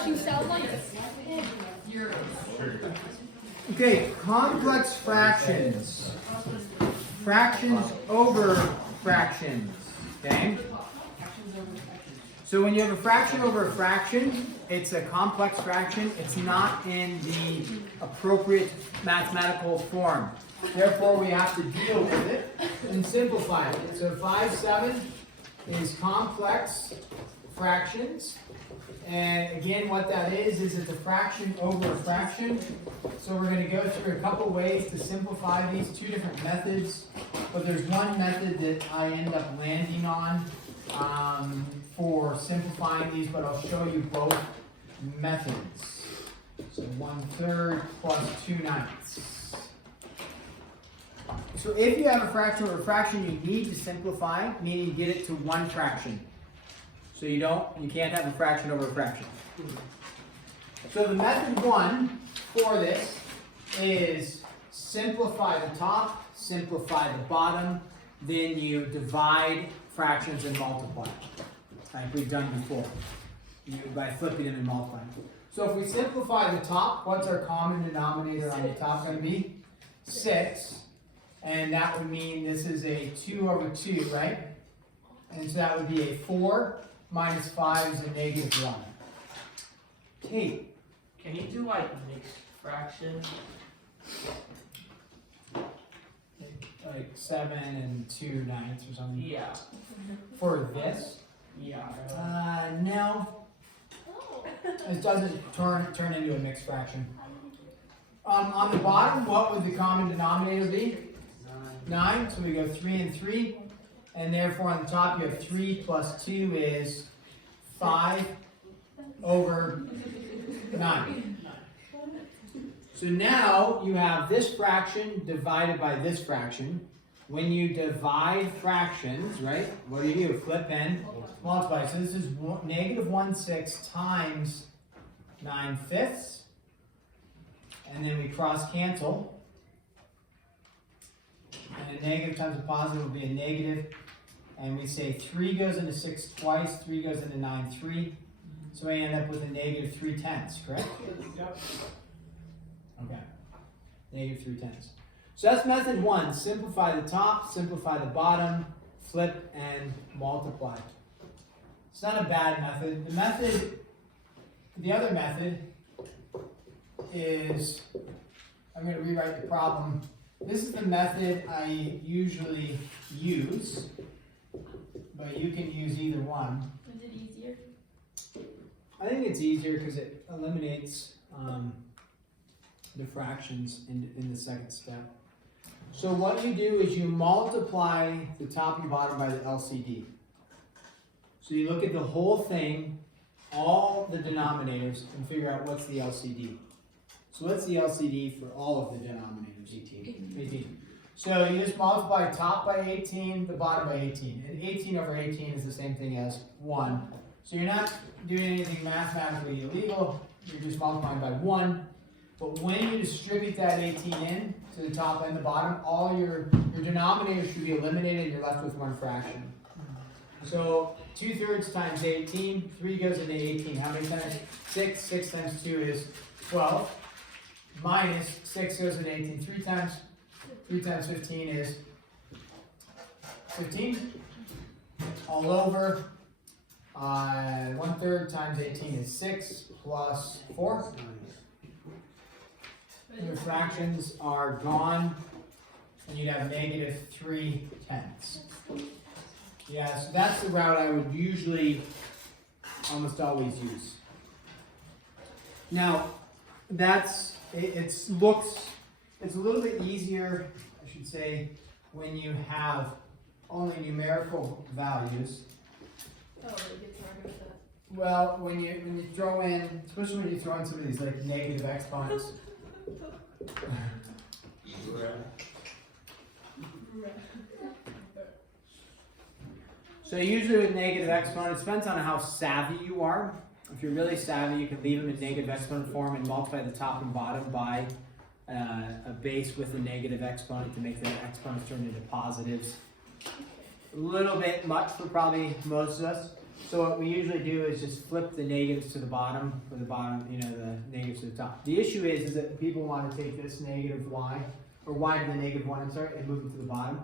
much you sell money. Okay, complex fractions. Fractions over fractions. Okay? So when you have a fraction over a fraction, it's a complex fraction. It's not in the appropriate mathematical form. Therefore, we have to deal with it and simplify it. So 5/7 is complex fractions. And again, what that is it's a fraction over a fraction. So we're going to go through a couple ways to simplify these, two different methods. But there's one method that I end up landing on for simplifying these, but I'll show you both methods. So 1/3 plus 2/9. So if you have a fraction over a fraction, you need to simplify, meaning you get it to one fraction. So you can't have a fraction over a fraction. So the method one for this is simplify the top, simplify the bottom, then you divide fractions and multiply, like we've done before, by flipping them and multiplying. So if we simplify the top, what's our common denominator on the top going to be? 6. And that would mean this is a 2 over 2, right? And so that would be a 4 minus 5 is a -1. Okay. Can you do like mixed fraction? Like 7 and 2/9 or something? Yeah. For this? Yeah. No. It doesn't turn into a mixed fraction. On the bottom, what would the common denominator be? 9. So we go 3 and 3. And therefore on the top you have 3 plus 2 is 5 over 9. So now you have this fraction divided by this fraction. When you divide fractions, right, what do? Flip and multiply. So this is -1/6 times 9/5. And then we cross cancel. And a negative times a positive will be a negative. And we say 3 goes into 6 twice, 3 goes into 9 3. So we end up with a -3/10, correct? Yep. Okay. -3/10. So that's method one. Simplify the top, simplify the bottom, flip and multiply. It's not a bad method. The other method is, I'm going to rewrite the problem. This is the method I usually use, but you can use either one. Is it easier? I think it's easier because it eliminates the fractions in the second step. So what you do is you multiply the top and bottom by the LCD. So you look at the whole thing, all the denominators, and figure out what's the LCD. So what's the LCD for all of the denominators? 18. So you just multiply top by 18, the bottom by 18. And 18 over 18 is the same thing as 1. So you're not doing anything mathematically illegal, you're just multiplying by 1. But when you distribute that 18 in to the top and the bottom, all your denominators should be eliminated and you're left with one fraction. So 2/3 times 18, 3 goes into 18. How many times? 6. 6 times 2 is 12. Minus 6 goes into 18 3 times. 3 times 15 is 15. All over. 1/3 times 18 is 6 plus 4. Your fractions are gone, and you'd have -3/10. Yeah, so that's the route I would usually almost always use. Now, it's a little bit easier, I should say, when you have only numerical values. Oh, it gets harder with that. Well, when you throw in, especially when you throw in some of these like negative exponents. So usually with negative exponents, it depends on how savvy you are. If you're really savvy, you can leave them in negative exponent form and multiply the top and bottom by a base with a negative exponent to make the exponents turn into positives. A little bit much for probably most of us. So what we usually do is just flip the negatives to the bottom, or the bottom, the negatives to the top. The issue is that people want to take this negative y, or y to the negative 1, I'm sorry, and move it to the bottom.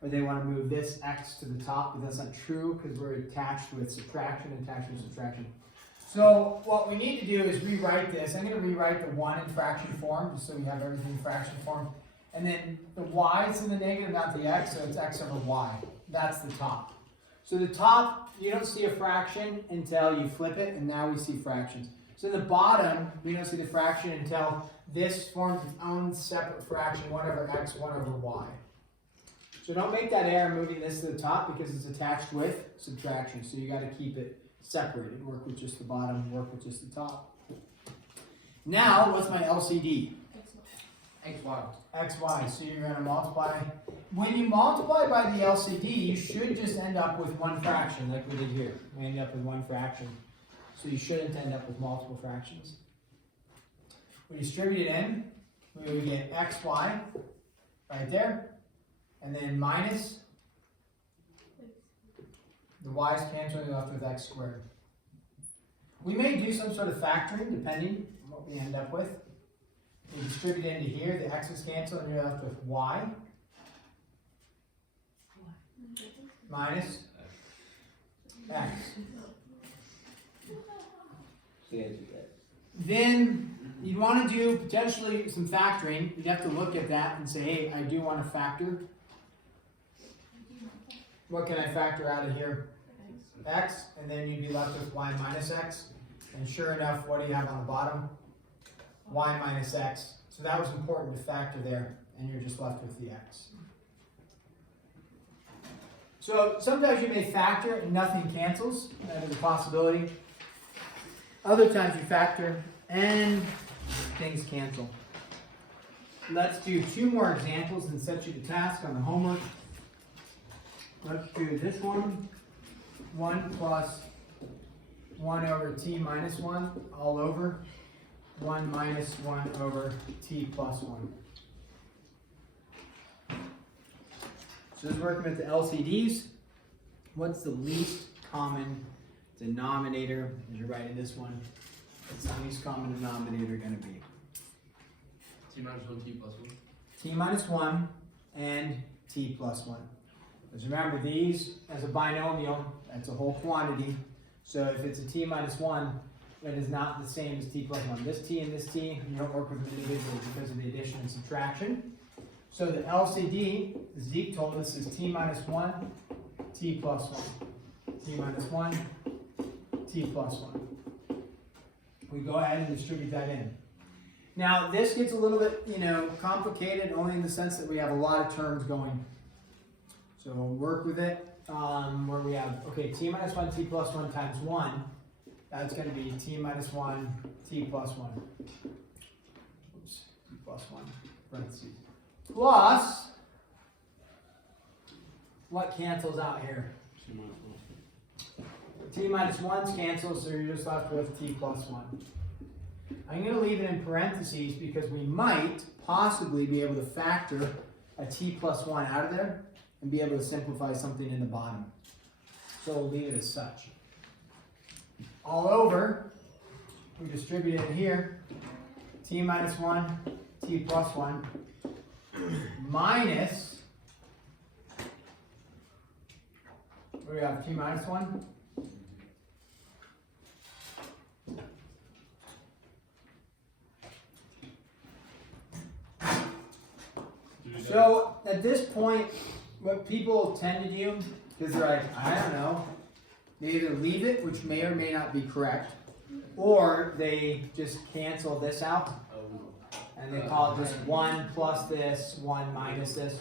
Or they want to move this x to the top, but that's not true because we're attached with subtraction, attached with subtraction. So what we need to do is rewrite this. I'm going to rewrite the 1 in fraction form, just so we have everything in fraction form. And then the y is in the negative, not the x, so it's x over y. That's the top. So the top, you don't see a fraction until you flip it, and now we see fractions. So the bottom, we don't see the fraction until this forms its own separate fraction, 1 over x, 1 over y. So don't make that error moving this to the top because it's attached with subtraction. So you got to keep it separated. Work with just the bottom, work with just the top. Now, what's my LCD? XY. XY. So you're going to multiply. When you multiply by the LCD, you should just end up with one fraction like we did here. We end up with one fraction. So you shouldn't end up with multiple fractions. We distribute it in. We would get XY right there. And then minus the y's canceling, you're left with x squared. We may do some sort of factoring depending on what we end up with. We distribute into here, the x's cancel, and you're left with y minus x. Then you'd want to do potentially some factoring. You'd have to look at that and say, hey, I do want to factor. What can I factor out of here? X, and then you'd be left with y minus x. And sure enough, what do you have on the bottom? Y minus x. So that was important to factor there, and you're just left with the x. So sometimes you may factor and nothing cancels. That is a possibility. Other times you factor and things cancel. Let's do 2 more examples and set you the task on the homework. Let's do this one. 1 plus 1 over t minus 1 all over 1 minus 1 over t plus 1. So this is working with the LCDs. What's the least common denominator as you're writing this one? What's the least common denominator going to be? T minus 1, t plus 1. T minus 1 and t plus 1. Because remember, these, as a binomial, that's a whole quantity. So if it's a t minus 1, that is not the same as t plus 1. This t and this t, you don't work with them individually because of the addition and subtraction. So the LCD, Zeke told us, is t minus 1, t plus 1. T minus 1, t plus 1. We go ahead and distribute that in. Now, this gets a little bit, complicated, only in the sense that we have a lot of terms going. So we'll work with it, where we have, okay, t minus 1, t plus 1 times 1. That's going to be t minus 1, t plus 1. Oops, t plus 1, parentheses. Plus, what cancels out here? T minus 1's cancel, so you're just left with t plus 1. I'm going to leave it in parentheses because we might possibly be able to factor a t plus 1 out of there and be able to simplify something in the bottom. So we'll leave it as such. All over, we distribute it here, t minus 1, t plus 1, minus, what do we have, t minus 1? So at this point, what people tend to do is they're like, I don't know, they either leave it, which may or may not be correct, or they just cancel this out, and they call it just 1 plus this, 1 minus this.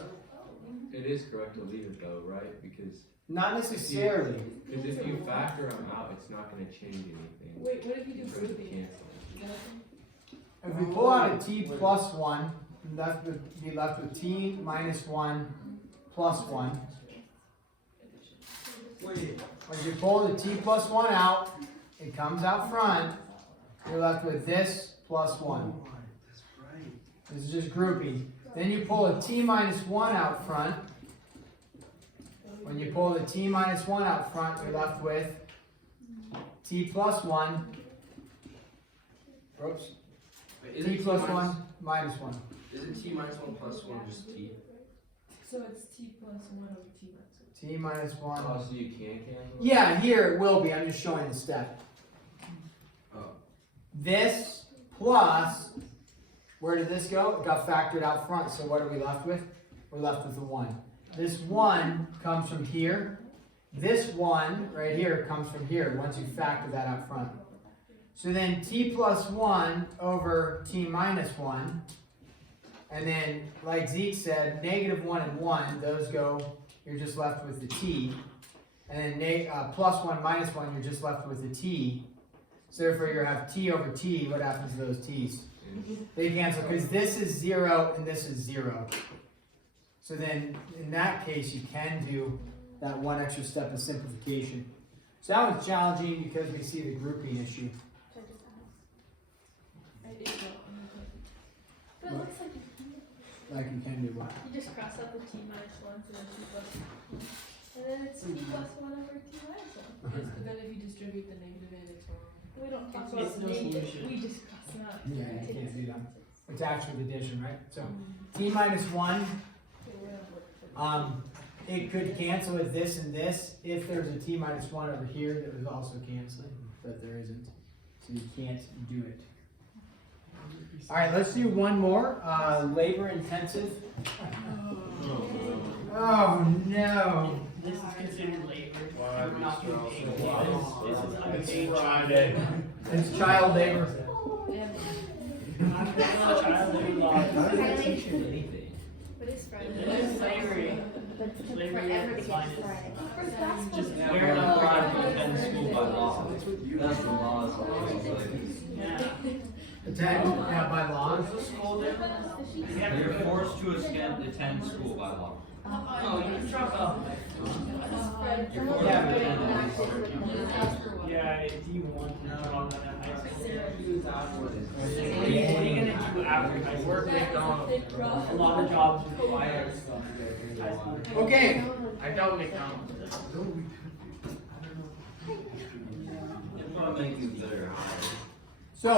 It is correct to leave it though, right? Because Not necessarily. if you factor them out, it's not going to change anything. Wait, what if you do It's going to grouping? cancel. If we pull out a t plus 1, be left with t minus 1 plus 1. When you pull the t plus 1 out, it comes out front. You're left with this plus 1. This is just grouping. Then you pull a t minus 1 out front. When you pull the t minus 1 out front, you're left with t plus 1, oops, Wait, t isn't plus minus- 1 minus 1. Isn't t minus 1 plus 1 just t? So it's t plus 1 over t minus 1. T minus 1. Oh, so you can't cancel? Yeah, here it will be. I'm just showing the step. Oh. This plus, where did this go? It got factored out front. So what are we left with? We're left with the 1. This 1 comes from here. This 1 right here comes from here once you factor that out front. So then t plus 1 over t minus 1. And then, like Zeke said, negative 1 and 1, those go, you're just left with the t. And then plus 1 minus 1, you're just left with the t. So therefore you have t over t. What happens to those t's? They cancel because this is 0 and this is 0. So then in that case you can do that one extra step of simplification. So that was challenging because we see the grouping issue. But it looks like Like you can do what? you just cross out the t minus 1 so then t plus 1. And then it's t plus 1 over t minus 1. But then if you distribute the negative in, it's wrong. We don't talk It's about no negative, solution. we just cross them out. Yeah, you can't do that. It's actually addition, right? So t minus 1, it could cancel with this and this if there's a t minus 1 over here that was also canceling, but there isn't. So you can't do it. All right, let's do one more. Labor intensive. Oh no. This is considered labor. Why We're not we doing still paid so labor. This is unpaid Friday. It's child labor. child labor law. How does that teach you anything? But it's Friday. This is slavery. But it took Slavery forever to is get minus. to Friday. First basketball. Just We're not allowed to attend school by law. That's the law. Yeah. Attend, yeah, by law. You're forced to attend school by law. Oh, you truck up. Yeah, do you want to draw that at high school? What are you gonna do after high school? Work McDonald's. A lot of jobs require high school. Okay. I don't McDonald's. It's gonna make you better. So,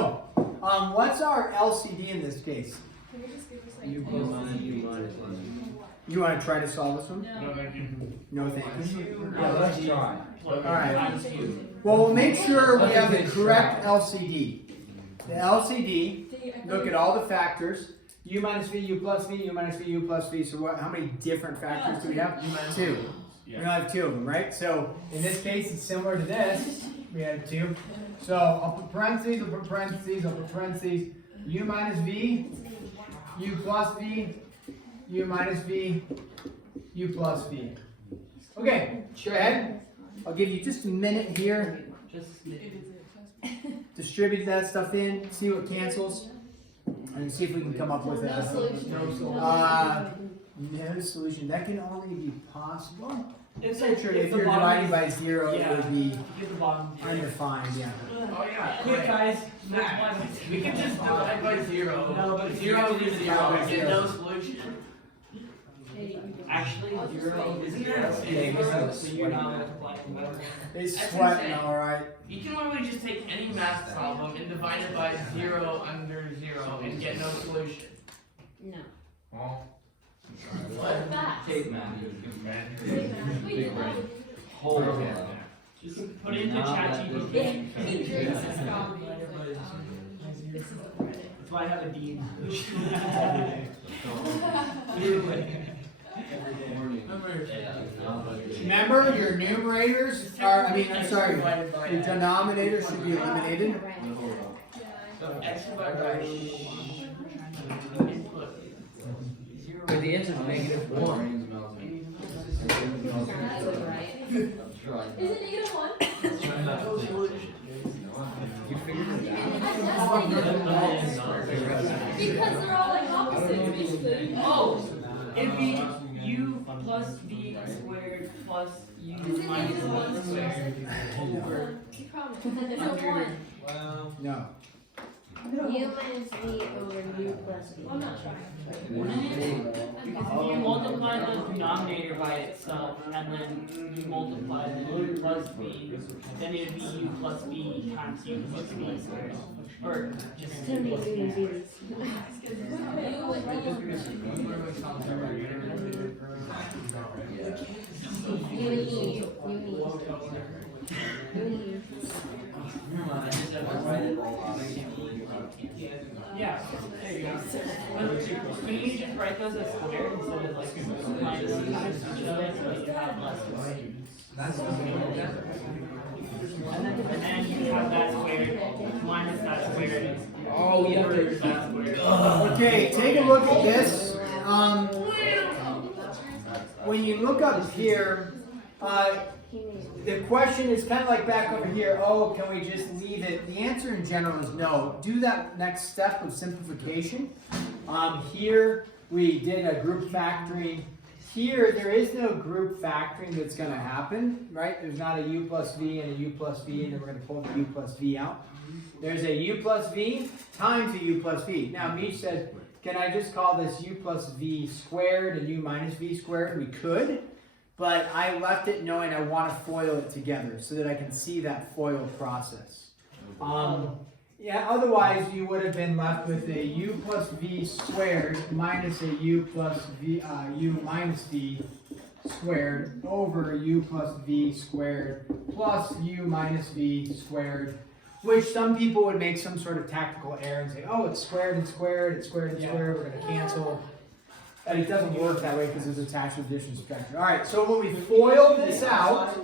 what's our LCD in this case? Can you just give us like You ten plus seconds? you minus one. You want to try to solve this one? No. No, thank you. Yeah, let's try. Alright. Well, we'll make sure we have the correct LCD. The LCD, look at all the factors. U minus V, U plus V, U minus V, U plus V. So what? How many different factors do we have? 2. We only have 2 of them, right? So in this case, it's similar to this. We have 2. So I'll put parentheses, I'll put parentheses, I'll put parentheses. U minus V, U plus V, U minus V, U plus V. Okay, go ahead. I'll give you just a minute here. Just Distribute that stuff in, see what cancels, and see if we can come up with No solution. no solution. That can only be possible. If If you're dividing by 0, it would be Get the bottom. undefined, yeah. Oh yeah. Quick guys, We can just divide by 0. No, but 0 is 0. Get no solution. Actually, 0 is 0. So you're not multiplying by It's That's sweating, insane. alright. You can literally just take any math problem and divide it by 0 under 0 and get no solution. No. What? Tape math. Big brain. Hold on. Just put it into ChatGPT. He drinks his coffee. This is the Friday. That's why I have a D. Remember, your numerators are, I'm sorry, your denominators should be eliminated. So x divided by Input. But the answer is negative 1. That's right. Is it negative 1? You figured it out. Because they're all like opposite, basically. Oh, it'd be u plus v squared plus u Is it minus negative 1 1 squared squared? over. You promise. Is it 1? No. U minus V over U plus V. Well, I'm not trying. Because if you multiply the denominator by itself, and then you multiply the U plus V, then it would be U plus V times U plus V squared. Or just Too many V's. yeah, there you go. But can you just write those as squared instead of like minus each other so that you have less? And then you have that squared minus that squared. Oh, we have to. That squared. Okay, take a look at this. When you look up here, the question is kind of like back over here, oh, can we just leave it? The answer in general is no. Do that next step of simplification. Here we did a group factoring. Here there is no group factoring that's going to happen, right? There's not a U plus V and a U plus V, and then we're going to pull the U plus V out. There's a U plus V times a U plus V. Now Mish said, can I just call this U plus V squared and U minus V squared? We could. But I left it knowing I want to FOIL it together so that I can see that FOIL process. Yeah, otherwise you would have been left with a U plus V squared minus a U plus V, U minus V squared over U plus V squared plus U minus V squared, which some people would make some sort of tactical error and say, oh, it's squared and squared, it's squared and squared, we're going to cancel. And it doesn't work that way because there's attached addition subtraction. All right, so when we FOIL this out,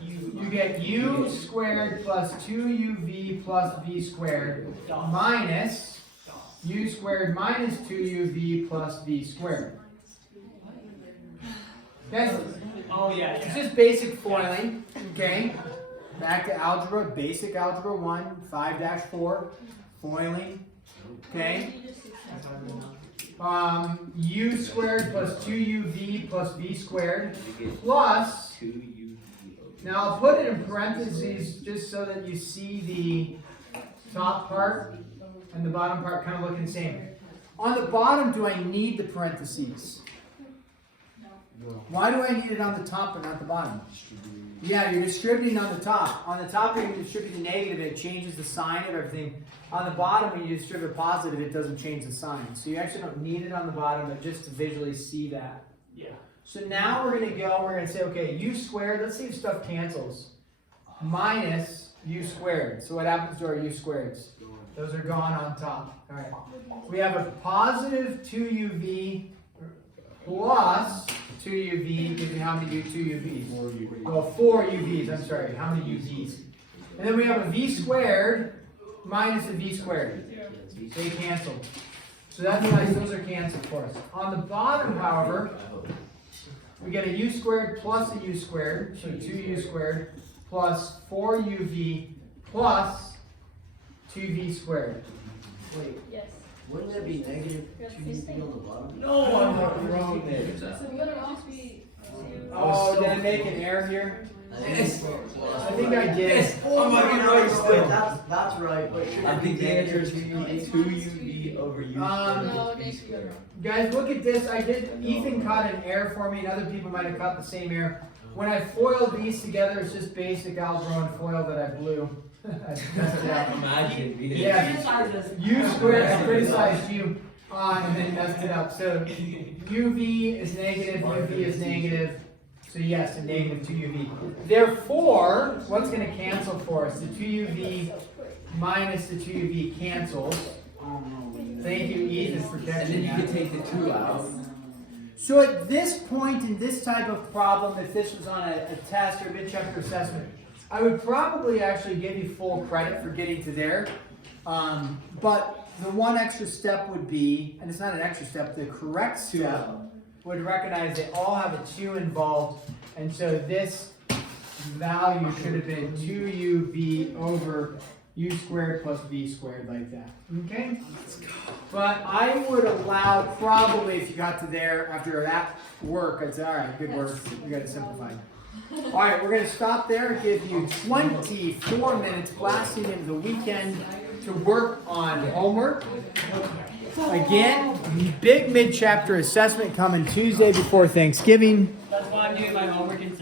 you get U squared plus 2UV plus V squared minus U squared minus 2UV plus V squared. Okay? Oh yeah. It's just basic foiling. Okay? Back to algebra, basic algebra 1, 5-4, foiling. Okay? U squared plus 2UV plus V squared plus, now I'll put it in parentheses just so that you see the top part and the bottom part kind of looking the same. On the bottom, do I need the parentheses? Why do I need it on the top but not the bottom? Yeah, you're distributing on the top. On the top, you're distributing negative, it changes the sign of everything. On the bottom, when you distribute positive, it doesn't change the sign. So you actually don't need it on the bottom, but just to visually see that. Yeah. So now we're going to go, we're going to say, okay, U squared, let's see if stuff cancels, minus U squared. So what happens to our U squareds? Those are gone on top. All right. We have a positive 2UV plus 2UV gives me how many 2UVs? Well, 4 UVs, I'm sorry. How many UVs? And then we have a V squared minus a V squared. They cancel. So that's nice, those are canceled for us. On the bottom, however, we get a U squared plus a U squared, so 2U squared, plus 4UV plus 2V squared. Wait, Yes. wouldn't that be negative 2UV on the bottom? No, I'm not wrong there. So would it also be? Oh, did I make an error here? Yes. I think I did. I'm fucking right still. That's right, but should I it be think the answer is negative 2UV over U squared No, plus V Nick, you're squared. wrong. Guys, look at this. I did. Ethan caught an error for me, and other people might have caught the same error. When I foiled these together, it's just basic algebra and foil that I blew. I messed it up. Imagine being Yeah. U squared, I criticized you, and then messed it up. So UV is negative, UV is negative. So yes, a negative 2UV. Therefore, what's going to cancel for us? The 2UV minus the 2UV cancels. Thank you, Ethan, for And catching then you that. can take the 2 out. So at this point in this type of problem, if this was on a test or a mid-chapter assessment, I would probably actually give you full credit for getting to there. But the one extra step would be, and it's not an extra step, the correct step would recognize they all have a 2 involved, and so this value should have been 2UV over U squared plus V squared, like that. Okay? But I would allow, probably if you got to there after that work, I'd say, all right, good work, we got to simplify. All right, we're going to stop there, give you 24 minutes blasting into the weekend to work on homework. Again, big mid-chapter assessment coming Tuesday before Thanksgiving. That's why I'm doing my homework in